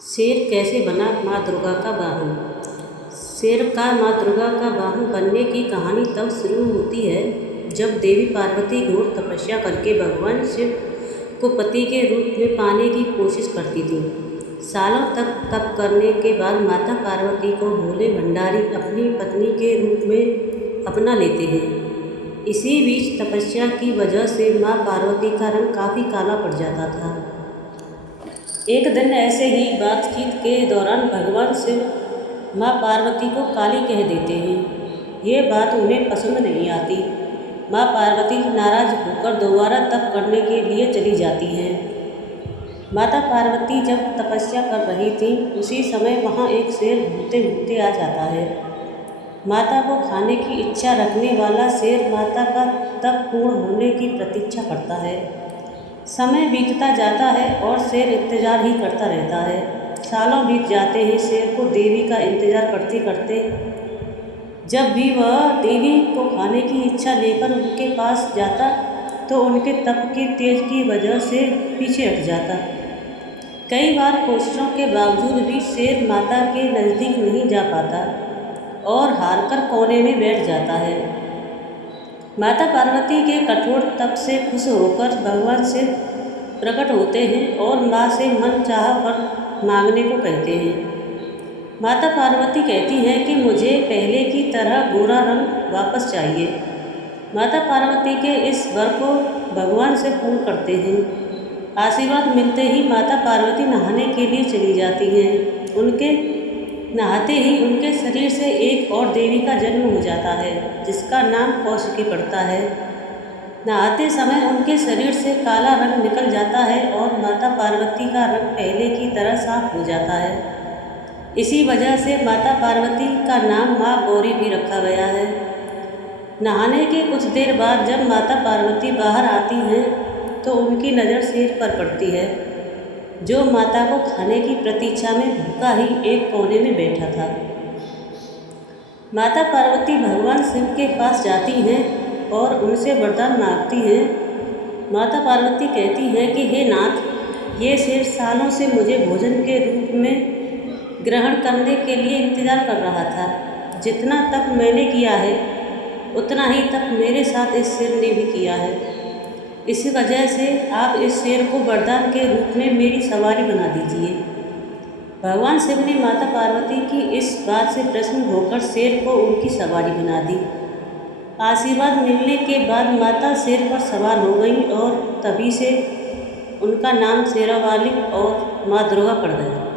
शेर कैसे बना माँ दुर्गा का वाहन। शेर का माँ दुर्गा का वाहन बनने की कहानी तब शुरू होती है जब देवी पार्वती घोर तपस्या करके भगवान शिव को पति के रूप में पाने की कोशिश करती थी। सालों तक तप करने के बाद माता पार्वती को भोले भंडारी अपनी पत्नी के रूप में अपना लेते हैं। इसी बीच तपस्या की वजह से माँ पार्वती का रंग काफ़ी काला पड़ जाता था। एक दिन ऐसे ही बातचीत के दौरान भगवान शिव माँ पार्वती को काली कह देते हैं। ये बात उन्हें पसंद नहीं आती। माँ पार्वती नाराज होकर दोबारा तप करने के लिए चली जाती हैं। माता पार्वती जब तपस्या कर रही थी उसी समय वहाँ एक शेर घूमते घूमते आ जाता है। माता को खाने की इच्छा रखने वाला शेर माता का तप पूर्ण होने की प्रतीक्षा करता है। समय बीतता जाता है और शेर इंतज़ार ही करता रहता है। सालों बीत जाते हैं शेर को देवी का इंतज़ार करते करते। जब भी वह देवी को खाने की इच्छा लेकर उनके पास जाता तो उनके तप के तेज की वजह से पीछे हट जाता। कई बार कोशिशों के बावजूद भी शेर माता के नज़दीक नहीं जा पाता और हारकर कोने में बैठ जाता है। माता पार्वती के कठोर तप से खुश होकर भगवान शिव प्रकट होते हैं और माँ से मन चाहा वर मांगने को कहते हैं। माता पार्वती कहती हैं कि मुझे पहले की तरह गोरा रंग वापस चाहिए। माता पार्वती के इस वर को भगवान से पूर्ण करते हैं। आशीर्वाद मिलते ही माता पार्वती नहाने के लिए चली जाती हैं। उनके नहाते ही उनके शरीर से एक और देवी का जन्म हो जाता है जिसका नाम कौशिकी पड़ता है। नहाते समय उनके शरीर से काला रंग निकल जाता है और माता पार्वती का रंग पहले की तरह साफ हो जाता है। इसी वजह से माता पार्वती का नाम माँ गौरी भी रखा गया है। नहाने के कुछ देर बाद जब माता पार्वती बाहर आती हैं तो उनकी नज़र शेर पर पड़ती है जो माता को खाने की प्रतीक्षा में भूखा ही एक कोने में बैठा था। माता पार्वती भगवान शिव के पास जाती हैं और उनसे वरदान मांगती हैं। माता पार्वती कहती हैं कि हे नाथ, ये शेर सालों से मुझे भोजन के रूप में ग्रहण करने के लिए इंतज़ार कर रहा था। जितना तप मैंने किया है उतना ही तप मेरे साथ इस शेर ने भी किया है। इसी वजह से आप इस शेर को वरदान के रूप में मेरी सवारी बना दीजिए। भगवान शिव ने माता पार्वती की इस बात से प्रसन्न होकर शेर को उनकी सवारी बना दी। आशीर्वाद मिलने के बाद माता शेर पर सवार हो गई और तभी से उनका नाम शेरावाली और माँ दुर्गा पड़ गया।